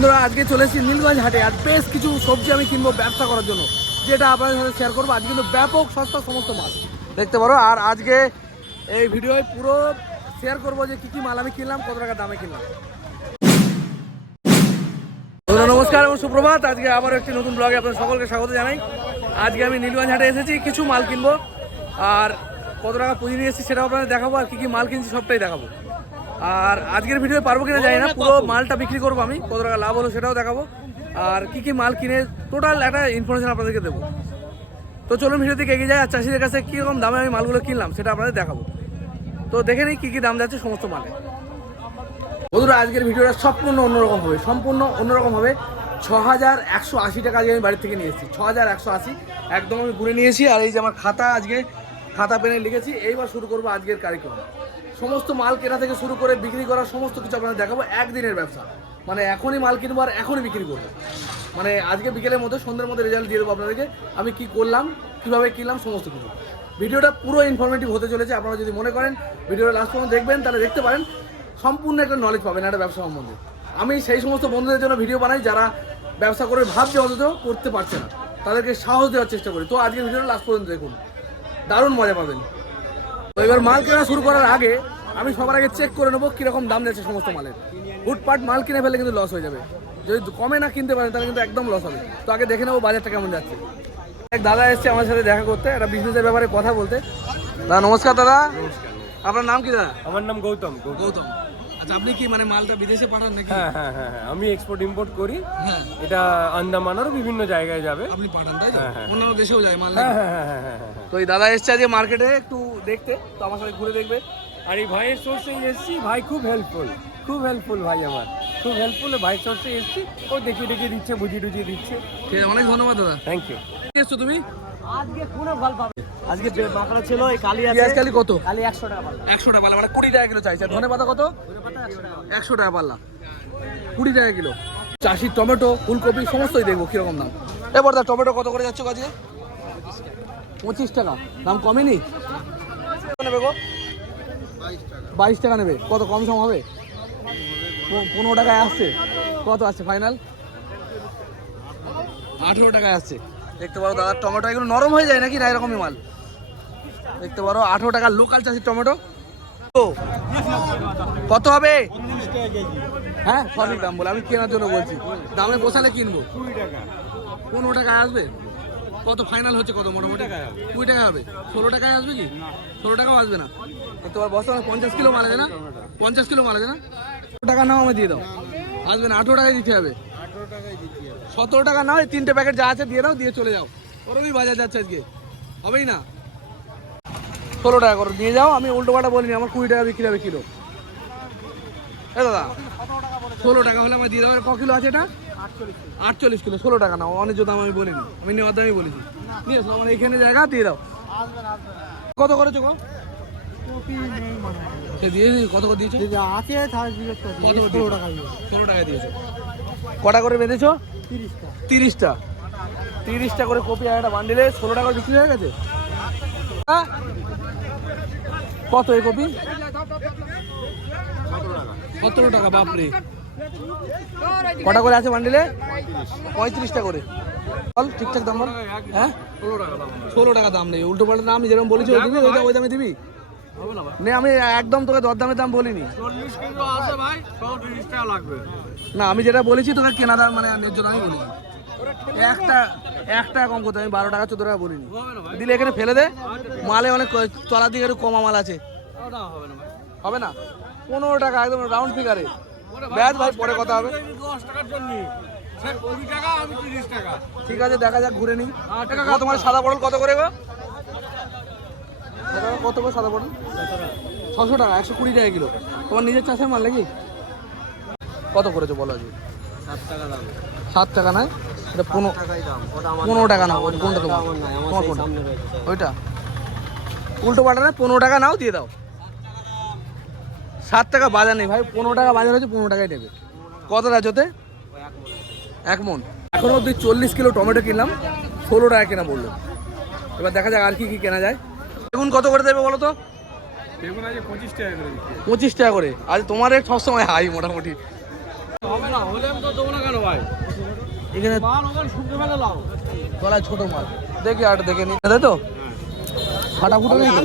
বন্ধুরা আজকে চলে এসেছি নীলগঞ্জ হাটে। আর বেশ কিছু সবজি আমি কিনবো ব্যবসা করার জন্য, যেটা আপনাদের সাথে শেয়ার করবো। আজকে কিন্তু ব্যাপক সস্তা সমস্ত মাল দেখতে পারো। আর আজকে এই ভিডিওয় পুরো শেয়ার করবো যে কী কী মাল আমি কিনলাম, কত টাকা দামে কিনলাম। নমস্কার এবং সুপ্রভাত। আজকে আবার একটি নতুন ব্লগে আপনাদের সকলকে স্বাগত জানাই। আজকে আমি নীলগঞ্জ হাটে এসেছি, কিছু মাল কিনবো আর কত টাকা পুঁজি নিয়ে এসেছি সেটাও আপনাদের দেখাবো, আর কী কী মাল কিনছি সবটাই দেখাবো। আর আজকের ভিডিও পারবো কিনা জানি না, পুরো মালটা বিক্রি করবো আমি, কত টাকা লাভ হলো সেটাও দেখাবো, আর কী কী মাল কিনে টোটাল একটা ইনফরমেশন আপনাদেরকে দেবো। তো চলুন ভিডিও থেকে এগিয়ে যায়, আর চাষিদের কাছে কীরকম দামে আমি মালগুলো কিনলাম সেটা আপনাদের দেখাবো। তো দেখে নিই কী কী দাম যাচ্ছে সমস্ত মালে। বন্ধুরা আজকের ভিডিওটা সম্পূর্ণ অন্যরকম হবে, সম্পূর্ণ অন্যরকম হবে। 6180 টাকা আজকে আমি বাড়ি থেকে নিয়ে এসেছি, 6180 একদম আমি ঘুরে নিয়েছি। আর এই যে আমার খাতা, আজকে খাতা পেনে লিখেছি। এইবার শুরু করবো আজকের কার্যক্রম। সমস্ত মাল কেনা থেকে শুরু করে বিক্রি করা সমস্ত কিছু আপনাদের দেখাবো। একদিনের ব্যবসা, মানে এখনই মাল কিনবো আর এখনই বিক্রি করবো। মানে আজকে বিকেলের মধ্যে, সন্ধ্যের মধ্যে রেজাল্ট দিয়ে দেবো আপনাদেরকে, আমি কি করলাম, কীভাবে কিনলাম সমস্ত কিছু। ভিডিওটা পুরো ইনফরমেটিভ হতে চলেছে। আপনারা যদি মনে করেন ভিডিওটা লাস্ট পর্যন্ত দেখবেন, তাহলে দেখতে পারেন, সম্পূর্ণ একটা নলেজ পাবেন একটা ব্যবসা সম্বন্ধে। আমি সেই সমস্ত বন্ধুদের জন্য ভিডিও বানাই যারা ব্যবসা করে ভাবছে অথচ করতে পারছে না, তাদেরকে সাহস দেওয়ার চেষ্টা করি। তো আজকের ভিডিওটা লাস্ট পর্যন্ত দেখুন, দারুণ মজা পাবেন। তো এবার মাল কেনা শুরু করার আগে আমি সবার আগে চেক করে নেবো কীরকম দাম যাচ্ছে সমস্ত মালের। হুটপাট মাল কিনে ফেলে কিন্তু লস হয়ে যাবে, যদি কমে না কিনতে পারেন তাহলে কিন্তু একদম লস হবে। তো আগে দেখে নেবো বাজারটা কেমন যাচ্ছে। এক দাদা এসছে আমার সাথে দেখা করতে, একটা বিজনেসের ব্যাপারে কথা বলতে। দাদা নমস্কার। দাদা আপনার নাম কি? দাদা আমার নাম গৌতম। গৌতম। আচ্ছা, আপনি কি মানে মালটা বিদেশে পাঠান নাকি? হ্যাঁ হ্যাঁ হ্যাঁ হ্যাঁ, আমি এক্সপোর্ট ইম্পোর্ট করি। হ্যাঁ, এটা আন্দামানেরও বিভিন্ন জায়গায় যাবে। আপনি পাঠান তাই তো? হ্যাঁ, হ্যাঁ। অন্যান্য দেশেও যায় মাল? হ্যাঁ হ্যাঁ হ্যাঁ হ্যাঁ হ্যাঁ হ্যাঁ। তো এই দাদা এসছে আজকে মার্কেটে একটু দেখতে, তো আমার সাথে ঘুরে দেখবে। আর এই ভাইয়ের সোর্সে এসেছি, ভাই খুব হেল্পফুল, খুব হেল্পফুল ভাই, আমার খুব হেল্পফুল। ভাইয়ের সোর্সে এসেছি, ও দেখিয়ে দেখিয়ে দিচ্ছে, বুঝিয়ে টুজিয়ে দিচ্ছে। ঠিক আছে, অনেক ধন্যবাদ দাদা। Thank you. এসছো তুমি? আজকে কোনো ফল পাবে। আজকে মাকড়া ছিল, এই কালি আছে। পেঁয়াজ কালি কত? কালি 100 টাকা পাল্লা। 100 টাকা পাল্লা, মানে 20 টাকা কিলো চাইছে। ধনে পাতা কত? 100 টাকা পাল্লা, 20 টাকা কিলো। চাষি টমেটো, ফুলকপি সমস্তই দেখবো কিরকম দাম। এবার দা টমেটো কত করে যাচ্ছে আজকে? 25 টাকা। দাম কমেনি? নেবে গো 22 টাকা নেবে। কত কম সম হবে? 15 টাকায় আসছে। কত আসছে ফাইনাল? 18 টাকায় আসছে। দেখতে পারো দাদা টমেটো এগুলো নরম হয়ে যায় নাকি না এরকমই মাল? দেখতে পারো 18 টাকা লোকাল চাষির টমেটো। কত হবে? হ্যাঁ সঠিক দাম বলে, আমি কেনার জন্য বলছি। দামে বসালে কিনবো। 15 টাকায় আসবে। কত ফাইনাল হচ্ছে কত মোটামুটি? 20 টাকা হবে। 16 টাকায় আসবে কি? 16 টাকাও আসবে না। দেখতে পারো বস্তা 50 কিলো মাল আছে না? 50 কিলো মাল আছে না? 18 টাকা নাও, আমি দিয়ে দাও। আসবে না, 18 টাকায় দিতে হবে। 17 টাকা নাও, এই 3টে প্যাকেট যা আছে দিয়ে দাও, দিয়ে চলে যাও। ওরকমই বাজার যাচ্ছে আজকে, হবেই না। 16 টাকা করে নিয়ে যাও, আমি উল্টো পাল্টা বলিনি। আমার 20 টাকা বিক্রি হবে কিলো। এ দাদা 16 টাকা হলে আমার দিয়ে দাও। ক কিলো আছে এটা? 48 কিলো। 16 টাকা নাও, অনেক দাম আমি বলিনি, আমি নেওয়ার দামই বলেছি। নিয়ে এসো, আমার এইখানে জায়গা দিয়ে দাও। কত করেছো গো? দিয়েছি। কত করে দিয়েছো? আছে কত 16 টাকা। 16 টাকা দিয়েছো। কটা করে বেঁধেছো? 30টা। 30টা করে কপি আর একটা বান্ডিলে 16 টাকা বিক্রি হয়ে গেছে। হ্যাঁ কত এই কপি? 17 টাকা। বাপরে, কটা করে আছে বান্ডিলে? 35টা করে। বল ঠিকঠাক দাম বল। হ্যাঁ 16 টাকা দাম নেই, উল্টো পাল্টা দাম যেরকম বলেছি ওই দামে দিবি নে। আমি একদম তোকে দরদামের দাম বলিনি। না, আমি যেটা বলেছি তোকে কেনা দাম মানে ন্যায্য দামই বলেছি। একটা কম করতে, আমি 12 টাকা 14 টাকা বলিনি। দিলে এখানে ফেলে দে, মালে অনেক চলার দিকে একটু কমা মাল আছে। হবে না? 15 টাকা একদম রাউন্ড ফিগারে। ব্যাস ভাই, পরে কথা হবে। ঠিক আছে, দেখা যাক, ঘুরে নিই। তোমার সাদা পটল কত করে গো? কত করে সাদা পটল? 600 টাকা। 120 টাকা কিলো। তোমার নিজের চাষের মাল নাকি? কত করেছো বলো আজকে? 7 টাকা নয়, এটা 15 টাকা নাও। কোনটা তোমার? কোনটা? ওইটা উল্টো পাল্টা না, 15 টাকা নাও, দিয়ে দাও। 7 টাকা বাজার নেই ভাই, 15 টাকা বাজার হচ্ছে, 15 টাকায় দেবে। কত রাজতে? 1 মন। এখন অব্দি 40 কিলো টমেটো কিনলাম, 16 টাকা কেনা বললো। এবার দেখা যাক আর কি কি কেনা যায়। বেগুন কত করে দেবে বলো তো? বেগুন আছে 25 টাকা করে। 25 টাকা করে। আজ তোমার রেট সবসময় হাই মোটামুটি। এখানে তলায় ছোট মাল দেখি আর দেখে নি তাই তো ফাটাফুটো নেই তো?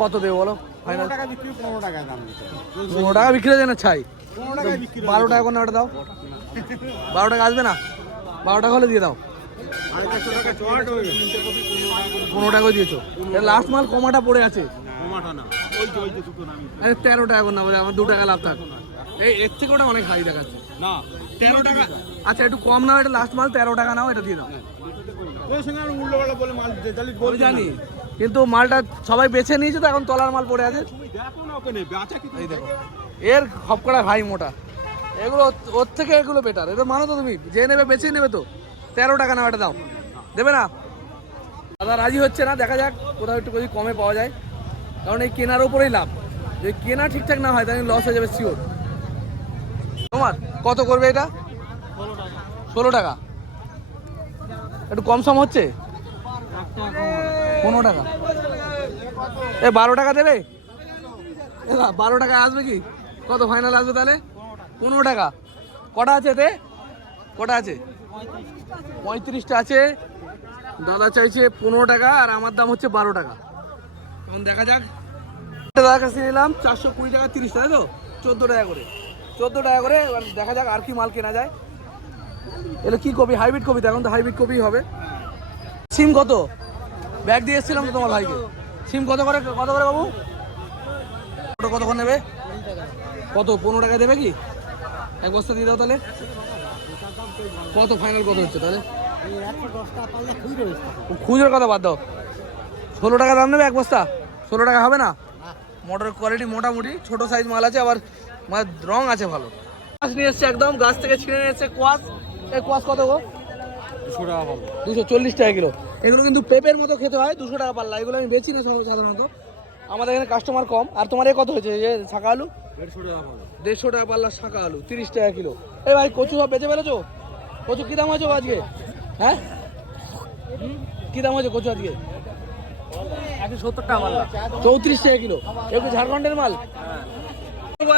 কত দেবো বলো ফাইনাল? 15 টাকা বিক্রি হয়ে যায় না ছাই? 12 টাকা করে ওটা দাও। 12 টাকা আসবে না? 12 টাকা হলে দিয়ে দাও। 15 টাকা দিয়েছো, লাস্ট মাল কমাটা পড়ে আছে। 13 টাকা করে না বলে আমার 2 টাকা লাভ থাক। এর থেকে ওটা অনেক হাই দেখাচ্ছে না। 13 টাকা আচ্ছা, একটু কম নাও, এটা লাস্ট মাল 13 টাকা নাও, এটা দিয়ে দাও। আমি জানি, কিন্তু মালটা সবাই বেছে নিয়েছে তো, এখন তলার মাল পড়ে আছে। এই দেখো এর খপকড়া ভাই মোটা, এগুলো ওর থেকে এগুলো বেটার। এটা মানো তো তুমি, যে নেবে বেছে নেবে তো। 13 টাকা নাও, এটা দাও। দেবে না? দাদা রাজি হচ্ছে না, দেখা যাক কোথাও একটু যদি কমে পাওয়া যায়, কারণ এই কেনার উপরেই লাভ। যদি কেনা ঠিকঠাক না হয় তাহলে লস হয়ে যাবে শিওর। তোমার কত করবে এটা? 16 টাকা। একটু কম সম হচ্ছে? 15 টাকা। 12 টাকা দেবে? 12 টাকা আসবে কি? কত ফাইনাল আসবে তাহলে? 15 টাকা। কটা আছে এতে? কটা আছে? 35টা আছে। দাদা চাইছে 15 টাকা, আর আমার দাম হচ্ছে 12 টাকা। তখন দেখা যাক। দাদার কাছে নিলাম 420 টাকা 30, তাই তো? 14 টাকা করে, 14 টাকা করে। এবার দেখা যাক আর কি মাল কেনা যায়। এগুলো কি কপি? হাইব্রিড কপি তো, এখন তো হাইব্রিড কপি হবে। সিম কত? ব্যাগ দিয়ে এসেছিলাম তো তোমার ভাইকে। সিম কত করে, কত করে বাবু? কত করে নেবে? কত? 15 টাকা দেবে কি? এক বস্তা দিয়ে দাও তাহলে। কত ফাইনাল কত হচ্ছে তাহলে? খুচরোর কথা বাদ দাও, 16 টাকা দাম নেবে এক বস্তা? 16 টাকা হবে না? মোটরের কোয়ালিটি মোটামুটি, ছোট সাইজ মাল আছে, আবার মাল রং আছে ভালো। কোয়াশ নিয়ে এসছে, একদম গাছ থেকে ছিঁড়ে নিয়ে এসছে কোয়াশ। এই কোয়াশ কত গো? 200 টাকা পাল্লা। 240 টাকা কিলো। এগুলো কিন্তু পেঁপের মতো খেতে হয়, 200 টাকা পাল্লা। এগুলো আমি বেচি না সাধারণত, আমাদের এখানে কাস্টমার কম। আর তোমার এ কত হয়েছে? যে শাঁকা আলু 150 টাকা পাল্লা, শাঁকা আলু 30 টাকা কিলো। এই ভাই কচু সব বেচে ফেলেছো? কচু কী দাম হয়েছে আজকে? হ্যাঁ কী দাম হয়েছে কচু আজকে? 170 টাকা পাল্লা, 34 টাকা কিলো। এগুলো ঝাড়খণ্ডের মাল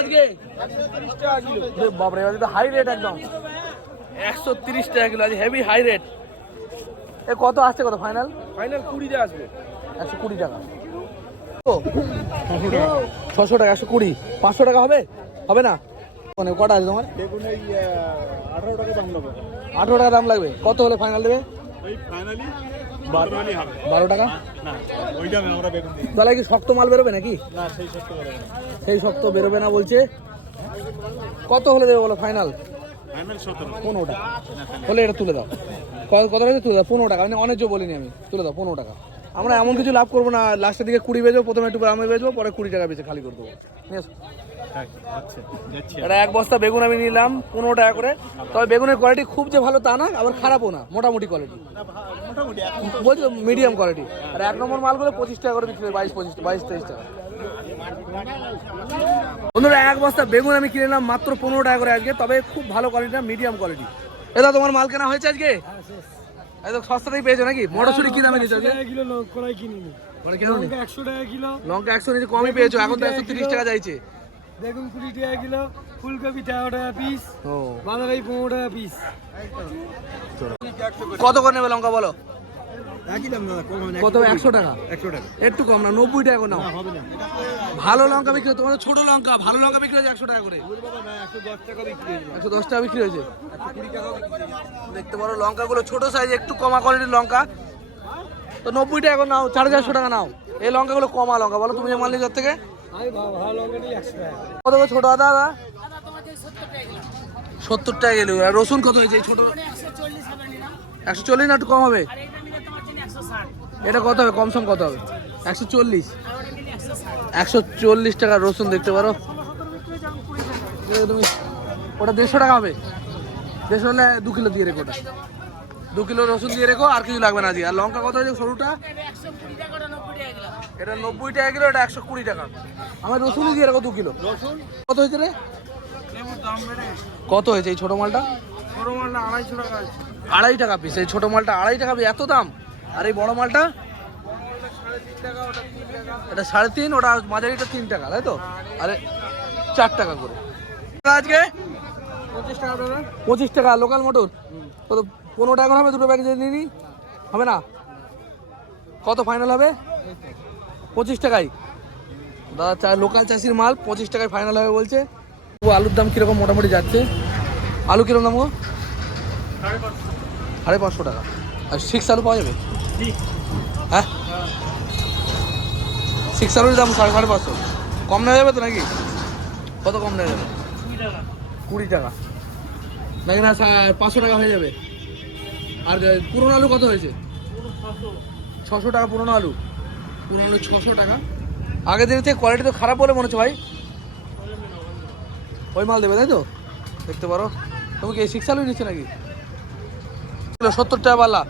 আজকে। বাপরে, তো হাই রেট একদম। 130 টাকা কিলো, আজ হেভি হাই রেট। এ কত আসছে? কত ফাইনাল? ফাইনাল 20 টাকা আসবে। 120 টাকা। 600 টাকা, 120, 500 টাকা হবে? হবে না? মানে কটা আছে তোমার? 18 টাকা দাম লাগবে। কত হলে ফাইনাল দেবে? 12 টাকা। তাহলে কি শক্ত মাল বেরোবে নাকি? সেই শক্ত বেরোবে না বলছে। কত হলে দেবে বলো ফাইনাল? 15 টাকা হলে এটা তুলে দাও। কত টাকা তুলে দাও? 15 টাকা। আমি অনেক বলিনি, আমি তুলে দাও 15 টাকা। আমরা এমন কিছু লাভ করবো না, লাস্টের দিকে 20 বেচবো, প্রথমে একটু আমি বেচবো, পরে 20 টাকা বেচে খালি করে দেবো। এটা এক বস্তা বেগুন আমি নিলাম 15 টাকা করে। তবে বেগুনের কোয়ালিটি খুব যে ভালো তা না, আবার খারাপও না, মোটামুটি কোয়ালিটি, বলছি মিডিয়াম কোয়ালিটি। আর 1 নম্বর মালগুলো 25 টাকা করে বিক্রি হয়, 22-23 টাকা। বন্ধুরা এক বস্তা বেগুন আমি কিনে নিলাম মাত্র 15 টাকা করে আজকে। তবে খুব ভালো কোয়ালিটি না, মিডিয়াম কোয়ালিটি। এটা তোমার মাল কেনা হয়েছে আজকে? একদম সস্তাতেই পেয়েছো নাকি? মটরশুঁটি কি দামে নিয়েছো? লঙ্কা 100 নিচে কমই পেয়েছো, এখন তো 130 টাকা যাইছে। বেগুন 20 টাকা কিলো, ফুলকপি 13 টাকা পিস, বাঁধাকপি 15 টাকা পিস। কত করে নেবে লঙ্কা বলো? একই দাম দাদা, কত? 100 টাকা। 100 টাকা একটু কম না, 90 টাকা করে নাও। হবে না, ভালো লঙ্কা বিক্রি হয়, তোমাদের ছোট লঙ্কা, ভালো লঙ্কা বিক্রি হয়েছে 100 টাকা করে। 110 টাকা বিক্রি হয়েছে, 110 টাকা বিক্রি হয়েছে। 120 টাকা বিক্রি হয়েছে। দেখতে পারো লঙ্কাগুলো ছোট সাইজ, একটু কমা কোয়ালিটির লঙ্কা, তো 90 টাকা করে নাও, 450 টাকা নাও। এই লঙ্কাগুলো কমা লঙ্কা, বলো তুমি যে মাল নিয়ে থেকে। আমি ভালো লঙ্কাটি 100 টাকা। কত করে ছোট আদা? 70 টাকা কিলো। আর রসুন কত হয়েছে এই ছোট? 140 না একটু কম হবে? এটা কত হবে? কম সম কত হবে? 140। 140 টাকা রসুন দেখতে পারো তুমি। ওটা 150 টাকা হবে। 150 হলে 2 কিলো দিয়ে রেখো, ওটা 2 কিলো রসুন দিয়ে রেখো, আর কিছু লাগবে না আজকে। আর লঙ্কা কত হয়েছে সরুটা? এটা 90 টাকা কিলো, এটা 120 টাকা। আমার রসুনই দিয়ে রেখো 2 কিলো। রসুন কত হয়েছে রে? কত হয়েছে এই ছোট মালটা? ছোট মালটা 250 টাকা। 2.5 টাকা পিস এই ছোট মালটা, 2.5 টাকা পিস, এত দাম? আর এই বড় মালটা? এটা 3.5, ওটা মাঝারিটা 3 টাকা, তাই তো? আরে 4 টাকা করে আজকে। 25 টাকা লোকাল মোটর কত 15 টাকা করে হবে দুটো প্যাকেজ নিয়ে নিই হবে না কত ফাইনাল হবে 25 টাকায় দাদা লোকাল চাষির মাল 25 টাকায় ফাইনাল হবে বলছে ও আলুর দাম কীরকম মোটামুটি যাচ্ছে আলু কীরকম দাম গো 550 টাকা আর 6 আলু পাওয়া যাবে হ্যাঁ 6 আলুর দাম 550 কম নেওয়া যাবে তো নাকি কত কম নেওয়া যাবে 20 টাকা নাকি না 500 টাকা হয়ে যাবে আর পুরোনো আলু কত হয়েছে 600 টাকা পুরোনো আলু 600 টাকা আগের দিনের থেকে কোয়ালিটি তো খারাপ বলে মনে হচ্ছে ভাই ওই মাল দেবে তাই তো দেখতে পারো তুমি কি 6 আলু নিচ্ছে নাকি 70 টাকা পাল্লা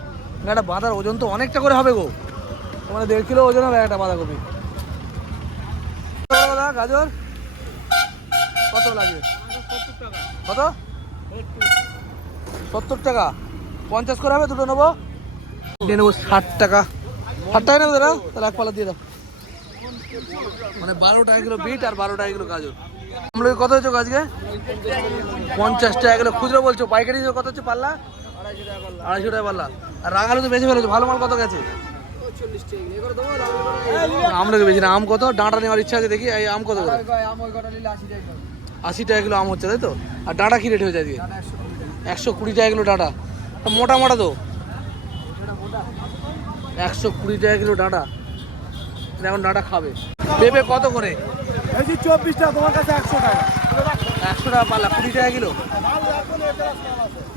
একটা বাঁধার ওজন তো অনেকটা করে হবে গো তোমার 1.5 কিলো ওজন হবে একটা বাঁধাকপি গাজর কত লাগবে কত 70 টাকা 50 করে হবে দুটো নেবো দিয়ে নেবো 60 টাকা 60 টাকা নেবো দাদা তাহলে এক পাল্লা দিয়ে দাও মানে 12 টাকা কিলো বিট আর 12 টাকা কিলো গাজর আমরা কত হচ্ছে আজকে 50 টাকা কিলো খুচরো বলছো পাইকারি কত হচ্ছে পাল্লা 250 টাকা পাল্লা আর রাঙালু তো বেশি ফেলেছো ভালো মাল কত গেছে আমরা বেশি না আম কত ডাঁটা নেওয়ার ইচ্ছা আছে দেখি এই আম কত করে 80 টাকা কিলো আম হচ্ছে তাই তো আর ডাঁটা কি রেট হয়ে যায় আজকে 120 টাকা কিলো ডাঁটা মোটা মোটা তো 120 টাকা কিলো ডাঁটা এখন ডাঁটা খাবে পেঁপে কত করে 24 টাকা তোমার কাছে 100 টাকা 100 টাকা পাল্লা 20 টাকা কিলো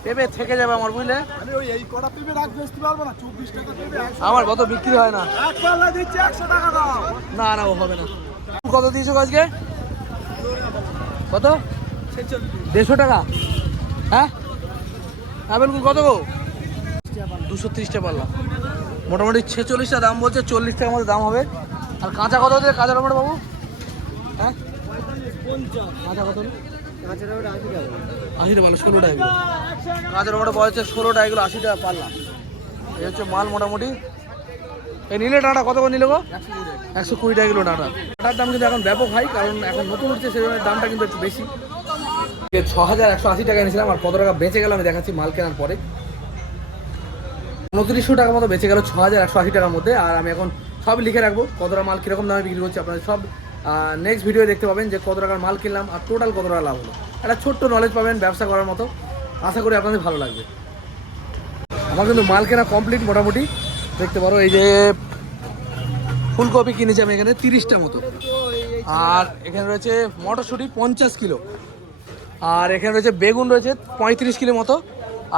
পেঁপে থেকে যাবে আমার বুঝলে আমি ওই এই কটা পেঁপে রাখ বেচতে পারবো না 24 টাকা পেঁপে আমার কত বিক্রি হয় না এক পাল্লা দিচ্ছি 100 টাকা দাও না না ও হবে না কত দিয়েছো আজকে কত 150 টাকা হ্যাঁ আপেল কত গো 230 টাকা পাল্লা মোটামুটি 46 টাকা দাম বলছে 40 টাকার মধ্যে দাম হবে আর কাঁচা কত হচ্ছে কাঁচা টমেটো বাবু হ্যাঁ কাঁচা কত 80 টাকা পাল্লা 16 টাকা কিলো কাঁচা টমেটো পাওয়া যাচ্ছে 16 টাকা কিলো 80 টাকা পাল্লা এই হচ্ছে মাল মোটামুটি এই নীলে ডাঁটা কত করে নিলে গো 120 টাকা কিলো ডাঁটা ডাঁটার দাম কিন্তু এখন ব্যাপক হাই কারণ এখন নতুন উঠছে সেই জন্য দামটা কিন্তু একটু বেশি 6180 টাকা এনেছিলাম আর কত টাকা বেঁচে গেল আমি দেখাচ্ছি মাল কেনার পরে 2900 টাকার মতো বেঁচে গেল 6180 টাকার মধ্যে আর আমি এখন সব লিখে রাখবো কতটা মাল কীরকম দামে বিক্রি করছি আপনারা সব নেক্সট ভিডিও দেখতে পাবেন যে কত টাকার মাল কিনলাম আর টোটাল কত টাকা লাভ হলো একটা ছোট্ট নলেজ পাবেন ব্যবসা করার মতো আশা করি আপনাদের ভালো লাগবে আমার কিন্তু মাল কেনা কমপ্লিট মোটামুটি দেখতে পারো এই যে ফুলকপি কিনেছি আমি এখানে 30টা মতো আর এখানে রয়েছে মটরশুঁটি 50 কিলো আর এখানে রয়েছে বেগুন রয়েছে 35 কিলো মতো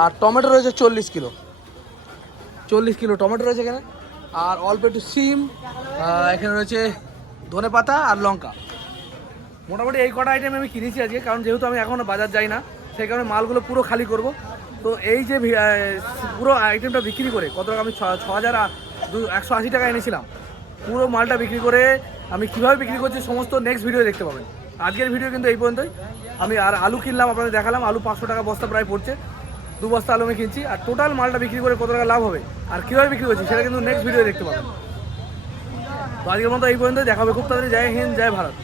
আর টমেটো রয়েছে 40 কিলো টমেটো রয়েছে এখানে আর অল্প একটু সিম এখানে রয়েছে ধনেপাতা আর লঙ্কা মোটামুটি এই কটা আইটেম আমি কিনেছি আজকে কারণ যেহেতু আমি এখনও বাজার যাই না সেই কারণে মালগুলো পুরো খালি করব তো এই যে পুরো আইটেমটা বিক্রি করে কত টাকা আমি 6180 টাকা এনেছিলাম পুরো মালটা বিক্রি করে আমি কীভাবে বিক্রি করছি সমস্ত নেক্সট ভিডিও দেখতে পাবেন আজকের ভিডিও কিন্তু এই পর্যন্তই আমি আর আলু কিনলাম আপনাদের দেখালাম আলু 500 টাকা বস্তা প্রায় পড়ছে 2 বস্তা আলু আমি কিনছি আর টোটাল মালটা বিক্রি করে কত টাকা লাভ হবে আর কীভাবে বিক্রি করছি সেটা কিন্তু নেক্সট ভিডিও দেখতে পাবেন তো আজকের মতো এই পর্যন্ত দেখা হবে খুব তাড়াতাড়ি জয় হিন্দ জয় ভারত